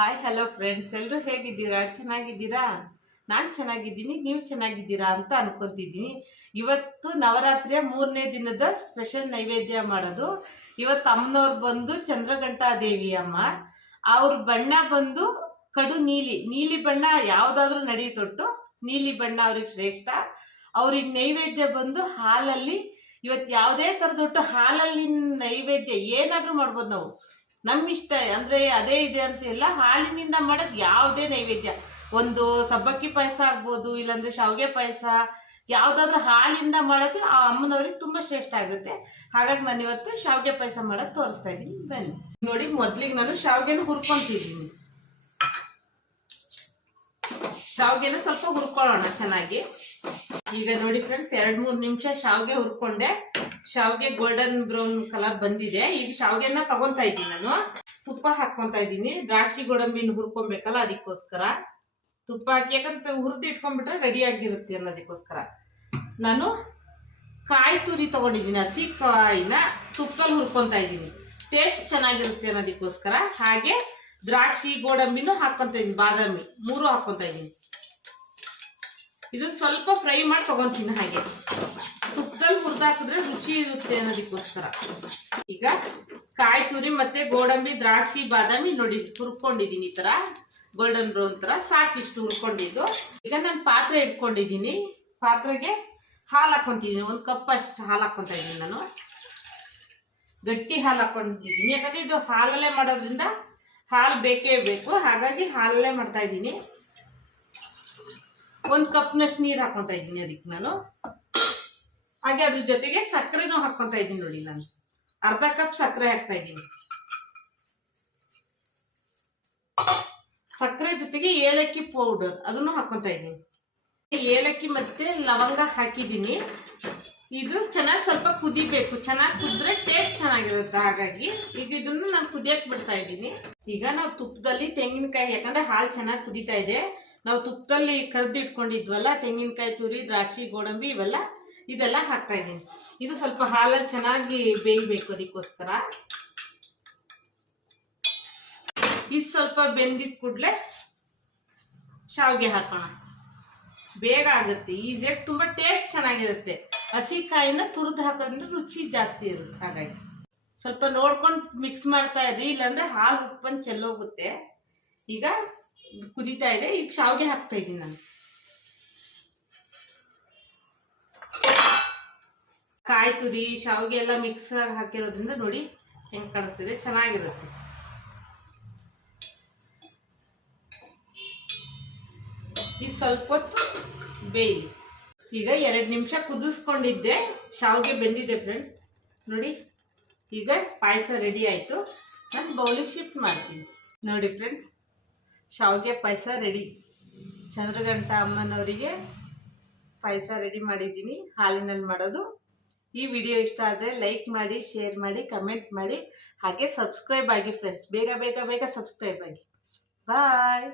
Hi hello friends ಎಲ್ಲರೂ ಹೇಗಿದ್ದೀರಾ? ಚೆನ್ನಾಗಿದ್ದೀರಾ? ನಾನು ಚೆನ್ನಾಗಿದ್ದೀನಿ, ನೀವು ಚೆನ್ನಾಗಿದ್ದೀರಾ ಅಂತ ಅನ್ಕೊತಿದ್ದೀನಿ ಇವತ್ತು ನವರಾತ್ರಿಯ ಮೂರನೇ ದಿನದ ಸ್ಪೆಷಲ್ ನೈವೇದ್ಯ ಮಾಡೋದು. ಇವತ್ತು ಅಮ್ಮನವ್ರು ಬಂದು ಚಂದ್ರಘಂಟಾ ದೇವಿ ಅಮ್ಮ ಅವ್ರ ಬಣ್ಣ ಬಂದು ಕಡು ನೀಲಿ. ನೀಲಿ ಬಣ್ಣ ಯಾವುದಾದ್ರೂ ನಡೆಯುತ್ತೊಟ್ಟು ನೀಲಿ ಬಣ್ಣ ಅವ್ರಿಗೆ ಶ್ರೇಷ್ಠ. ಅವ್ರಿಗೆ ನೈವೇದ್ಯ ಬಂದು ಹಾಲಲ್ಲಿ, ಇವತ್ತು ಯಾವುದೇ ಥರದೊಟ್ಟು ಹಾಲಲ್ಲಿ ನೈವೇದ್ಯ ಏನಾದರೂ ಮಾಡ್ಬೋದು ನಾವು. ನಮ್ಮ ಇಷ್ಟ ಅಂದ್ರೆ ಅದೇ ಇದೆ ಅಂತ ಇಲ್ಲ. ಹಾಲಿನಿಂದ ಮಾಡೋದು ಯಾವುದೇ ನೈವೇದ್ಯ. ಒಂದು ಸಬ್ಬಕ್ಕಿ ಪಾಯಸ ಆಗ್ಬೋದು, ಇಲ್ಲಾಂದ್ರೆ ಶಾವಿಗೆ ಪಾಯಸ. ಯಾವ್ದಾದ್ರು ಹಾಲಿಂದ ಮಾಡೋದು ಆ ಅಮ್ಮನವ್ರಿಗೆ ತುಂಬಾ ಶ್ರೇಷ್ಠ ಆಗುತ್ತೆ. ಹಾಗಾಗಿ ನಾನು ಇವತ್ತು ಶಾವಿಗೆ ಪಾಯಸ ಮಾಡೋದು ತೋರಿಸ್ತಾ ಇದ್ದೀನಿ. ಬನ್ನಿ. ನೋಡಿ, ಮೊದ್ಲಿಗೆ ನಾನು ಶಾವಿಗೆನ ಹುರ್ಕೊಂತಿದ್ದೀನಿ. ಶಾವಿಗೆನ ಸ್ವಲ್ಪ ಹುರ್ಕೊಳ್ಳೋಣ ಚೆನ್ನಾಗಿ. ಈಗ ನೋಡಿ ಫ್ರೆಂಡ್ಸ್ ಎರಡ್ ಮೂರ್ ನಿಮಿಷ ಶಾವಿಗೆ ಹುರ್ಕೊಂಡೆ. ಶಾವಿಗೆ ಗೋಲ್ಡನ್ ಬ್ರೌನ್ ಕಲರ್ ಬಂದಿದೆ. ಈಗ ಶಾವಿಗೆನ ತಗೊಂತಾ ಇದ್ದೀನಿ ನಾನು. ತುಪ್ಪ ಹಾಕೊಂತ ಇದ್ದೀನಿ. ದ್ರಾಕ್ಷಿ, ಗೋಡಂಬಿನ ಹುರ್ಕೊಬೇಕಲ್ಲ ಅದಕ್ಕೋಸ್ಕರ. ತುಪ್ಪ ಹಾಕಿ, ಯಾಕಂದ್ರೆ ಹುರಿದು ಇಟ್ಕೊಂಡ್ಬಿಟ್ರೆ ರೆಡಿ ಆಗಿರುತ್ತೆ ಅನ್ನೋದಕ್ಕೋಸ್ಕರ. ನಾನು ಕಾಯಿ ತುರಿ ತಗೊಂಡಿದ್ದೀನಿ, ಹಸಿ ಕಾಯಿನ ತುಪ್ಪದಲ್ಲಿ ಹುರ್ಕೊತಾ ಇದ್ದೀನಿ. ಟೇಸ್ಟ್ ಚೆನ್ನಾಗಿರುತ್ತೆ ಅನ್ನೋದಕ್ಕೋಸ್ಕರ. ಹಾಗೆ ದ್ರಾಕ್ಷಿ, ಗೋಡಂಬಿನೂ ಹಾಕೊಂತ ಇದ್ದೀನಿ, ಬಾದಾಮಿ, ಮೂರು ಹಾಕೊಂತ ಇದ್ದೀನಿ. ಇದನ್ನ ಸ್ವಲ್ಪ ಫ್ರೈ ಮಾಡಿ ತಗೊಂತೀನಿ ಹಾಗೆ. ತುಪ್ಪದಲ್ಲಿ ಹುರಿದಾಕಿದ್ರೆ ರುಚಿ ಇರುತ್ತೆ ಅನ್ನೋದಕ್ಕೋಸ್ಕರ. ಈಗ ಕಾಯಿ ತುರಿ ಮತ್ತೆ ಗೋಡಂಬಿ, ದ್ರಾಕ್ಷಿ, ಬಾದಾಮಿ ನೋಡಿ, ಹುರ್ಕೊಂಡಿದ್ದೀನಿ ಈ ಥರ ಗೋಲ್ಡನ್ ಬ್ರೌನ್ ತರ ಸಾಕಿಷ್ಟು ಹುರ್ಕೊಂಡಿದ್ದು. ಈಗ ನಾನು ಪಾತ್ರೆ ಇಟ್ಕೊಂಡಿದ್ದೀನಿ. ಪಾತ್ರೆಗೆ ಹಾಲು ಹಾಕೊಂತಿದ್ದೀನಿ ಒಂದು ಕಪ್ ಅಷ್ಟು ಹಾಲು ಹಾಕೊಂತ ಇದ್ದೀನಿ ನಾನು. ಗಟ್ಟಿ ಹಾಲು ಹಾಕೊಂಡಿದ್ದೀನಿ ಯಾಕಂದರೆ ಇದು ಹಾಲಲ್ಲೇ ಮಾಡೋದ್ರಿಂದ ಹಾಲು ಬೇಕೇ ಬೇಕು. ಹಾಗಾಗಿ ಹಾಲಲ್ಲೇ ಮಾಡ್ತಾ ಇದ್ದೀನಿ. ಒಂದು ಕಪ್ನಷ್ಟು ನೀರು ಹಾಕೊಂತ ಇದ್ದೀನಿ ಅದಕ್ಕೆ ನಾನು. ಹಾಗೆ ಅದ್ರ ಜೊತೆಗೆ ಸಕ್ಕರೆನೂ ಹಾಕೊಂತ ಇದ್ದೀನಿ ನೋಡಿ ನಾನು. ಅರ್ಧ ಕಪ್ ಸಕ್ಕರೆ ಹಾಕ್ತಾ ಇದ್ದೀನಿ. ಸಕ್ಕರೆ ಜೊತೆಗೆ ಏಲಕ್ಕಿ ಪೌಡರ್ ಅದನ್ನು ಹಾಕೊಂತ ಇದ್ದೀನಿ. ಏಲಕ್ಕಿ ಮತ್ತೆ ಲವಂಗ ಹಾಕಿದ್ದೀನಿ. ಇದು ಚೆನ್ನಾಗಿ ಸ್ವಲ್ಪ ಕುದಿಬೇಕು. ಚೆನ್ನಾಗಿ ಕುದ್ರೆ ಟೇಸ್ಟ್ ಚೆನ್ನಾಗಿರುತ್ತೆ. ಹಾಗಾಗಿ ಈಗ ಇದನ್ನು ನಾನು ಕುದಿಯಕ್ ಬಿಡ್ತಾ ಇದ್ದೀನಿ. ಈಗ ನಾವು ತುಪ್ಪದಲ್ಲಿ ತೆಂಗಿನಕಾಯಿ ಯಾಕಂದ್ರೆ ಹಾಲು ಚೆನ್ನಾಗಿ ಕುದೀತಾ ಇದೆ. ನಾವು ತುಪ್ಪದಲ್ಲಿ ಕರೆದಿಟ್ಕೊಂಡಿದ್ವಲ್ಲ, ತೆಂಗಿನಕಾಯಿ ತುರಿ, ದ್ರಾಕ್ಷಿ, ಗೋಡಂಬಿ ಇವೆಲ್ಲ, ಇದೆಲ್ಲ ಹಾಕ್ತಾ ಇದ್ದೀನಿ. ಇದು ಸ್ವಲ್ಪ ಹಾಲಲ್ಲಿ ಚೆನ್ನಾಗಿ ಬೇಯಬೇಕು ಅದಕ್ಕೋಸ್ಕರ. ಇದು ಸ್ವಲ್ಪ ಬೆಂದಿದ ಕೂಡಲೇ ಶಾವಿಗೆ ಹಾಕೋಣ. ಬೇಗ ಆಗುತ್ತೆ, ಈಸಿಯಾಗಿ ತುಂಬ ಟೇಸ್ಟ್ ಚೆನ್ನಾಗಿರುತ್ತೆ. ಹಸಿ ಕಾಯಿನ ತುರಿದು ಹಾಕೋದ್ರಿಂದ ರುಚಿ ಜಾಸ್ತಿ ಇರುತ್ತೆ ಹಾಗಾಗಿ. ಸ್ವಲ್ಪ ನೋಡ್ಕೊಂಡು ಮಿಕ್ಸ್ ಮಾಡ್ತಾ ಇರಿ, ಇಲ್ಲಾಂದ್ರೆ ಹಾಲು ಉಪ್ಪನ್ನು ಚೆಲ್ಲೋಗುತ್ತೆ. ಈಗ ಕುದೀತಾ ಇದೆ. ಈಗ ಶಾವಿಗೆ ಹಾಕ್ತಾ ಇದ್ದೀನಿ ನಾನು. ಕಾಯಿ ತುರಿ, ಶಾವಿಗೆ ಎಲ್ಲ ಮಿಕ್ಸ್ ಆಗಿ ಹಾಕಿರೋದ್ರಿಂದ ನೋಡಿ ಹೆಂಗೆ ಕಾಣಿಸ್ತಿದೆ. ಚೆನ್ನಾಗಿರುತ್ತೆ. ಇದು ಸ್ವಲ್ಪ ಹೊತ್ತು ಬೇಯಲಿ ಈಗ ಎರಡು ನಿಮಿಷ ಕುದಿಸ್ಕೊಂಡಿದ್ದೆ. ಶಾವಿಗೆ ಬೆಂದಿದೆ ಫ್ರೆಂಡ್ಸ್ ನೋಡಿ, ಈಗ ಪಾಯಸ ರೆಡಿ ಆಯಿತು. ನಾನು ಬೌಲಿಗೆ ಶಿಫ್ಟ್ ಮಾಡ್ತೀನಿ. ನೋಡಿ ಫ್ರೆಂಡ್ಸ್ ಶಾವಿಗೆ ಪಾಯಸ ರೆಡಿ. ಚಂದ್ರಗಂಟ ಅಮ್ಮನವರಿಗೆ ಪಾಯಸ ರೆಡಿ ಮಾಡಿದ್ದೀನಿ, ಹಾಲಿನಲ್ಲಿ ಮಾಡೋದು. ಈ ವಿಡಿಯೋ ಇಷ್ಟ ಆದರೆ ಲೈಕ್ ಮಾಡಿ, ಶೇರ್ ಮಾಡಿ, ಕಮೆಂಟ್ ಮಾಡಿ, ಹಾಗೆ ಸಬ್ಸ್ಕ್ರೈಬ್ ಆಗಿ ಫ್ರೆಂಡ್ಸ್ ಬೇಗ ಬೇಗ ಬೇಗ ಸಬ್ಸ್ಕ್ರೈಬ್ ಆಗಿ. ಬಾಯ್.